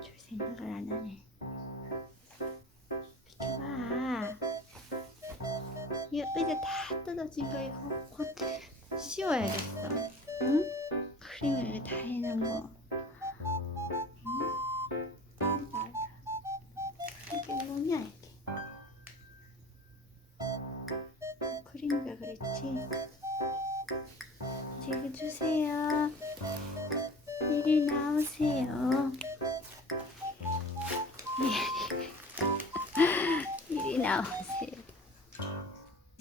줄 생각을 안 하네. 비켜봐. 이 의자 다 뜯어진 거 이거 곧 씌워야겠어. 응? 크림을 다 해놓은 거. 뭐 이게 뭐냐 이게 그림가 그랬지 이제 주세요 이리 나오세요 이리 나오세요.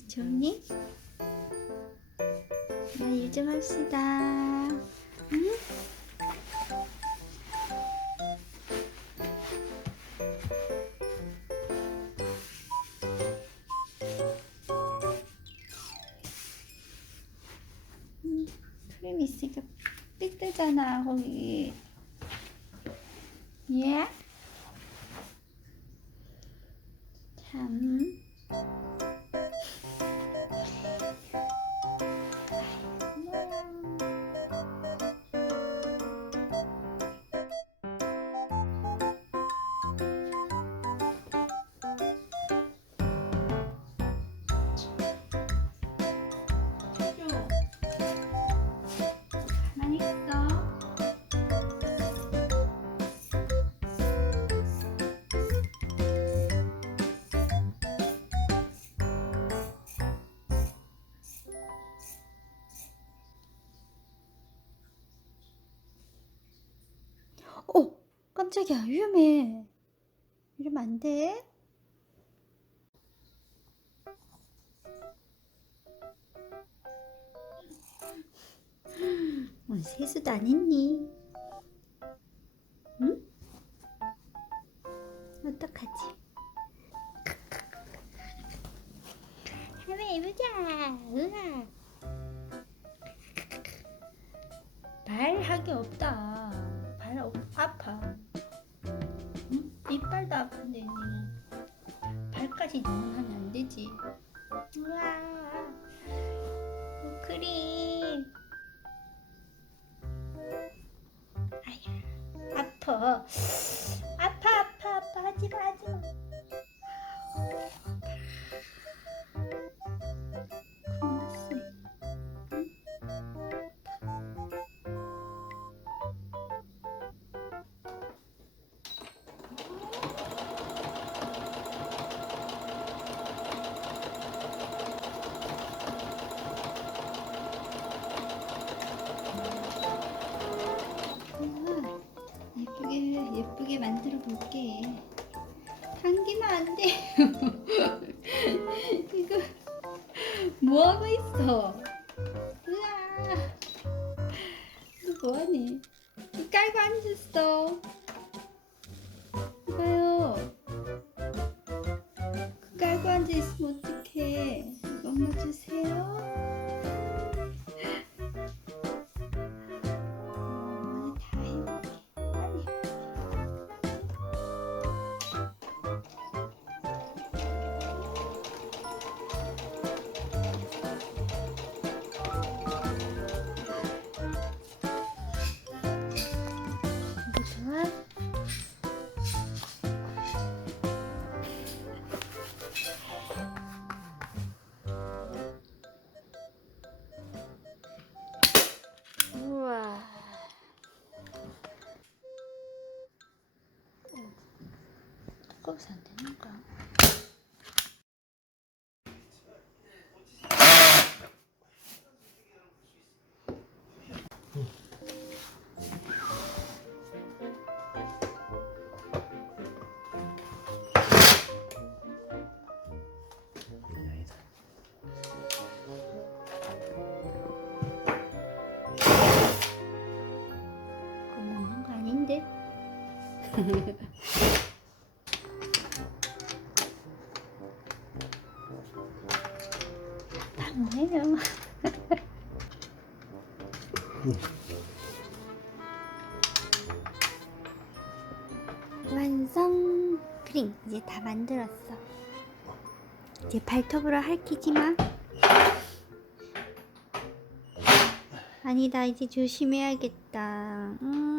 좋니? 나일 좀 합시다. 응? 음, 크림 있으니까 삐뜨잖아 거기. 예? 참. 어, 깜짝이야. 위험해. 이러면 안 돼. 오늘 세수도 안 했니? 응? 어떡하지? 한번 해보자. 우와. 발까지 너무 하면 안 되지. 우와. 어, 크림. 아야, 아파. 아파, 아파, 아파. 하지 마, 하지 만들어 볼게. 당기면 안 돼. 이거 뭐 하고 있어? 으아. 이거 뭐하니? 깔고 앉았어. 뜨거워서 안 되는가? 아닌데? 뭐예요? 완성 크림 이제 다 만들었어 이제 발톱으로 핥히지 마 아니다 이제 조심해야겠다 음.